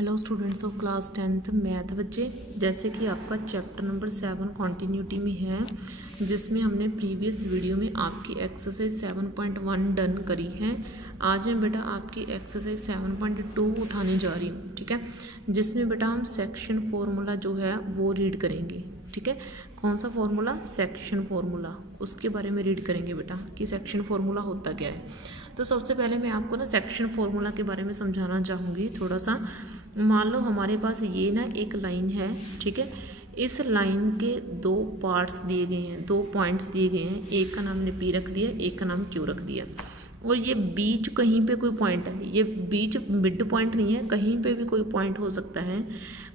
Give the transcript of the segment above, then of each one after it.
Hello students of class 10th math बच्चे, जैसे कि आपका चैप्टर नंबर 7 कॉन्टीन्यूटी में है, जिसमें हमने प्रीवियस वीडियो में आपकी एक्सरसाइज 7.1 डन करी है। आज मैं बेटा आपकी एक्सरसाइज 7.2 उठाने जा रही हूँ, ठीक है, जिसमें बेटा हम सेक्शन फॉर्मूला जो है वो रीड करेंगे। ठीक है, कौन सा फॉर्मूला? सेक्शन फॉर्मूला, उसके बारे में रीड करेंगे बेटा कि सेक्शन फॉर्मूला होता क्या है। तो सबसे पहले मैं आपको ना सेक्शन फॉर्मूला के बारे में समझाना चाहूँगी थोड़ा सा। मान लो हमारे पास ये ना एक लाइन है, ठीक है, इस लाइन के दो पार्ट्स दिए गए हैं, दो पॉइंट्स दिए गए हैं, एक का नाम हमने पी रख दिया, एक का नाम क्यू रख दिया, और ये बीच कहीं पे कोई पॉइंट है, ये बीच मिड पॉइंट नहीं है, कहीं पे भी कोई पॉइंट हो सकता है।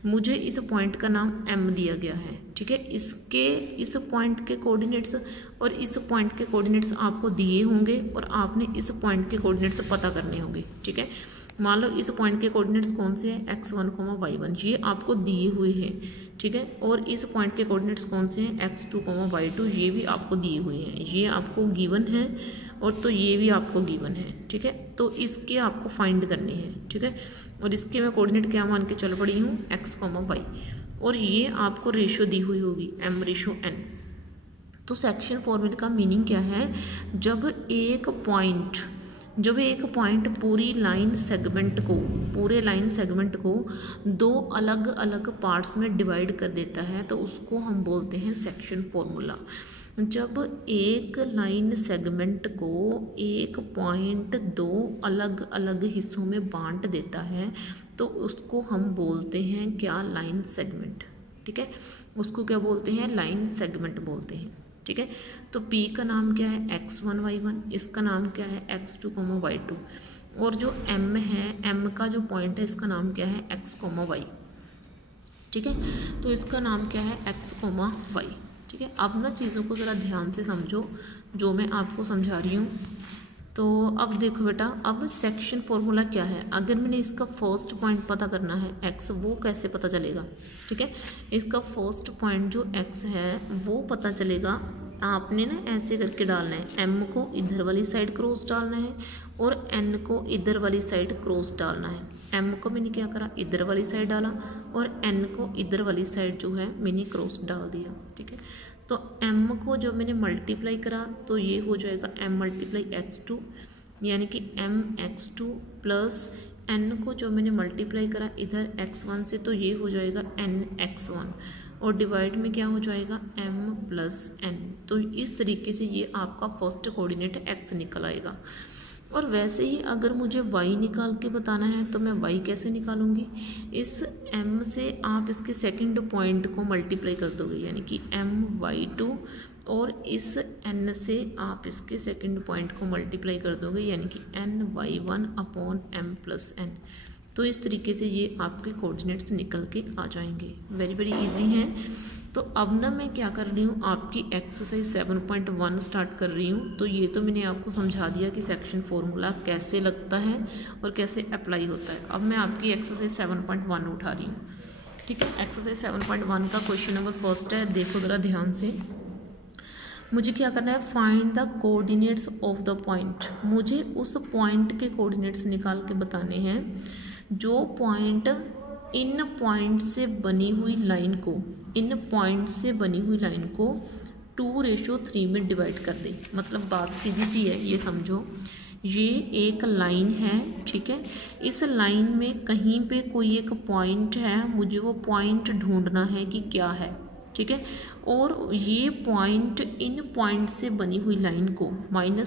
मुझे इस पॉइंट का नाम एम दिया गया है, ठीक है, इस पॉइंट के कोऑर्डिनेट्स और इस पॉइंट के कोऑर्डिनेट्स आपको दिए होंगे और आपने इस पॉइंट के कोऑर्डिनेट्स पता करने होंगे। ठीक है, मान लो इस पॉइंट के कोऑर्डिनेट्स कौन से हैं? x1, y1, ये आपको दिए हुए हैं, ठीक है, और इस पॉइंट के कोऑर्डिनेट्स कौन से हैं? x2, y2, ये भी आपको दिए हुए हैं, ये आपको गिवन है और तो ये भी आपको गिवन है। ठीक है, तो इसके आपको फाइंड करने हैं, ठीक है, और इसके मैं कोऑर्डिनेट क्या मान के चल पड़ी हूँ? x, y, और ये आपको रेशियो दी हुई होगी m/n। तो सेक्शन फॉर्मूले का मीनिंग क्या है? जब एक पॉइंट पूरे लाइन सेगमेंट को दो अलग अलग पार्ट्स में डिवाइड कर देता है तो उसको हम बोलते हैं सेक्शन फॉर्मूला। जब एक लाइन सेगमेंट को एक पॉइंट दो अलग अलग हिस्सों में बांट देता है तो उसको हम बोलते हैं क्या? Line segment. ठीक है, उसको क्या बोलते हैं? लाइन सेगमेंट बोलते हैं। ठीक है, तो P का नाम क्या है? x1, y1, इसका नाम क्या है? x2, y2, और जो M है, M का जो पॉइंट है इसका नाम क्या है? x, y। ठीक है, तो इसका नाम क्या है? x, y। ठीक है, अब ना चीज़ों को ज़रा ध्यान से समझो जो मैं आपको समझा रही हूँ। तो अब देखो बेटा, अब सेक्शन फॉर्मूला क्या है? अगर मैंने इसका फर्स्ट पॉइंट पता करना है x, वो कैसे पता चलेगा? ठीक है, इसका फर्स्ट पॉइंट जो x है वो पता चलेगा, आपने ना ऐसे करके डालना है, m को इधर वाली साइड क्रॉस डालना है और n को इधर वाली साइड क्रॉस डालना है। m को मैंने क्या करा? इधर वाली साइड डाला और n को इधर वाली साइड जो है मैंने क्रॉस डाल दिया। ठीक है, तो m को जब मैंने मल्टीप्लाई करा तो ये हो जाएगा m × x2, यानी कि mx2 प्लस n को जो मैंने मल्टीप्लाई करा इधर x1 से तो ये हो जाएगा nx1, और डिवाइड में क्या हो जाएगा? m + n। तो इस तरीके से ये आपका फर्स्ट कोऑर्डिनेट x निकल आएगा। और वैसे ही अगर मुझे y निकाल के बताना है तो मैं y कैसे निकालूंगी? इस m से आप इसके सेकंड पॉइंट को मल्टीप्लाई कर दोगे, यानी कि my2, और इस n से आप इसके सेकंड पॉइंट को मल्टीप्लाई कर दोगे, यानी कि ny1/m + n। तो इस तरीके से ये आपके कोऑर्डिनेट्स निकल के आ जाएंगे। वेरी इजी हैं। तो अब ना मैं क्या कर रही हूँ, आपकी एक्सरसाइज 7.1 स्टार्ट कर रही हूँ। तो ये तो मैंने आपको समझा दिया कि सेक्शन फॉर्मूला कैसे लगता है और कैसे अप्लाई होता है। अब मैं आपकी एक्सरसाइज 7.1 उठा रही हूँ। ठीक है, एक्सरसाइज 7.1 का क्वेश्चन नंबर फर्स्ट है, देखो ज़रा ध्यान से। मुझे क्या करना है? Find the coordinates of the point. मुझे उस पॉइंट के कोऑर्डिनेट्स निकाल के बताने हैं जो पॉइंट इन पॉइंट से बनी हुई लाइन को 2:3 में डिवाइड कर दे। मतलब बात सीधी सी है, ये समझो, ये एक लाइन है, ठीक है, इस लाइन में कहीं पे कोई एक पॉइंट है, मुझे वो पॉइंट ढूंढना है कि क्या है। ठीक है, और ये पॉइंट इन पॉइंट से बनी हुई लाइन को -1,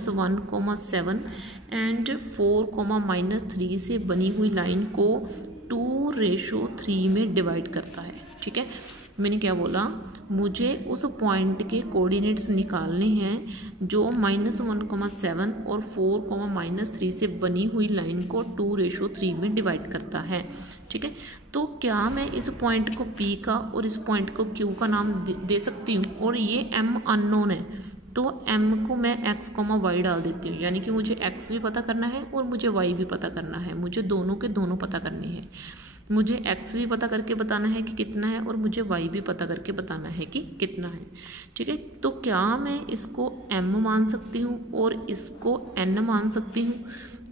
7 एंड 4, -3 से बनी हुई लाइन को 2:3 में डिवाइड करता है। ठीक है, मैंने क्या बोला? मुझे उस पॉइंट के कोऑर्डिनेट्स निकालने हैं जो -1, 7 और 4, -3 से बनी हुई लाइन को 2:3 में डिवाइड करता है। ठीक है, तो क्या मैं इस पॉइंट को P का और इस पॉइंट को Q का नाम दे सकती हूँ? और ये M अननोन है तो M को मैं x, y डाल देती हूँ, यानी कि मुझे x भी पता करना है और मुझे y भी पता करना है। मुझे दोनों के दोनों पता करने हैं। मुझे x भी पता करके बताना है कि कितना है और मुझे y भी पता करके बताना है कि कितना है। ठीक है, तो क्या मैं इसको m मान सकती हूँ और इसको n मान सकती हूँ?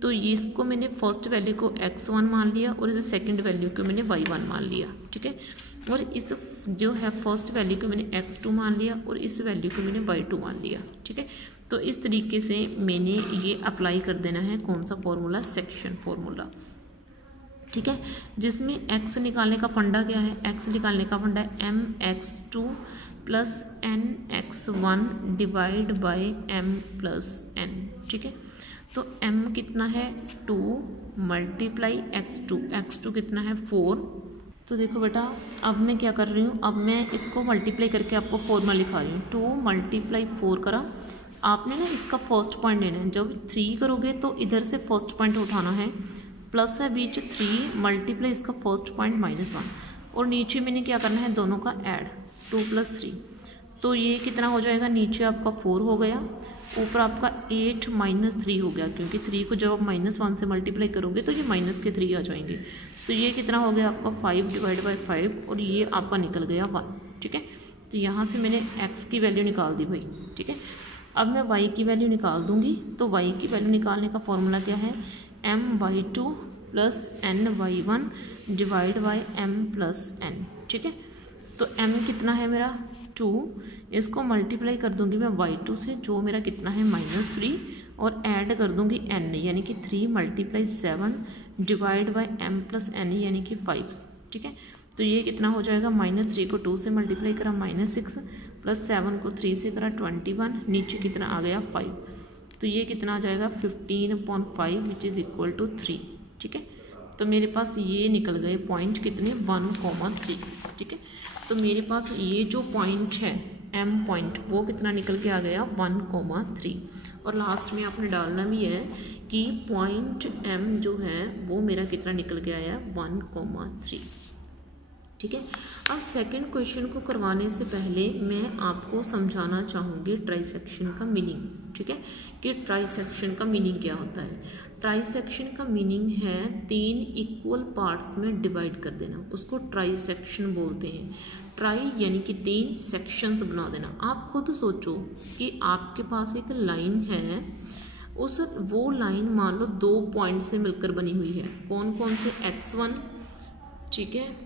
तो ये इसको मैंने फर्स्ट वैल्यू को x1 मान लिया और इस सेकंड वैल्यू को मैंने y1 मान लिया, ठीक है। और इस जो है फर्स्ट वैल्यू को मैंने x2 मान लिया और इस वैल्यू को मैंने y2 मान लिया, ठीक है। तो इस तरीके से मैंने ये अप्लाई कर देना है कौन सा फॉर्मूला, सेक्शन फॉर्मूला, ठीक है। जिसमें x निकालने का फंडा क्या है, x निकालने का फंडा है mx2 plus nx1 divide by m plus n, ठीक है। तो m कितना है 2 मल्टीप्लाई x2 कितना है 4। तो देखो बेटा अब मैं क्या कर रही हूँ, अब मैं इसको मल्टीप्लाई करके आपको फॉर्मूला लिखा रही हूँ। 2 मल्टीप्लाई 4 करा, आपने ना इसका फर्स्ट पॉइंट लेना है। जब 3 करोगे तो इधर से फर्स्ट पॉइंट उठाना है, प्लस है बीच 3 मल्टीप्लाई इसका फर्स्ट पॉइंट -1 और नीचे मैंने क्या करना है दोनों का ऐड 2 + 3। तो ये कितना हो जाएगा, नीचे आपका 4 हो गया, ऊपर आपका 8 - 3 हो गया, क्योंकि 3 को जब आप -1 से मल्टीप्लाई करोगे तो ये माइनस के 3 आ जाएंगे। तो ये कितना हो गया आपका 5 डिवाइड बाई 5 और ये आपका निकल गया 1, ठीक है। तो यहाँ से मैंने x की वैल्यू निकाल दी भाई, ठीक है। अब मैं y की वैल्यू निकाल दूंगी। तो y की वैल्यू निकालने का फॉर्मूला क्या है, my2 plus ny1 divide by m plus n, ठीक है। तो m कितना है मेरा 2, इसको मल्टीप्लाई कर दूंगी मैं y2 से जो मेरा कितना है -3 और ऐड कर दूंगी n यानी कि 3 × 7 divide by m plus n यानी कि 5, ठीक है। तो ये कितना हो जाएगा, -3 को 2 से मल्टीप्लाई करा -6 प्लस 7 को 3 से करा 21, नीचे कितना आ गया 5। तो ये कितना आ जाएगा 15/5 विच इज़ इक्वल टू 3, ठीक है। तो मेरे पास ये निकल गए पॉइंट कितने 1,3, ठीक है। तो मेरे पास ये जो पॉइंट है m पॉइंट वो कितना निकल के आ गया 1,3। और लास्ट में आपने डालना भी है कि पॉइंट m जो है वो मेरा कितना निकल के आया 1,3, ठीक है। अब सेकंड क्वेश्चन को करवाने से पहले मैं आपको समझाना चाहूँगी ट्राइसेक्शन का मीनिंग, ठीक है, कि ट्राइसेक्शन का मीनिंग क्या होता है। ट्राइसेक्शन का मीनिंग है 3 इक्वल पार्ट्स में डिवाइड कर देना, उसको ट्राइसेक्शन बोलते हैं। ट्राई यानी कि 3 सेक्शंस बना देना। आप खुद सोचो कि आपके पास एक लाइन है, वो लाइन मान लो 2 पॉइंट से मिलकर बनी हुई है। कौन कौन से, x1, ठीक है,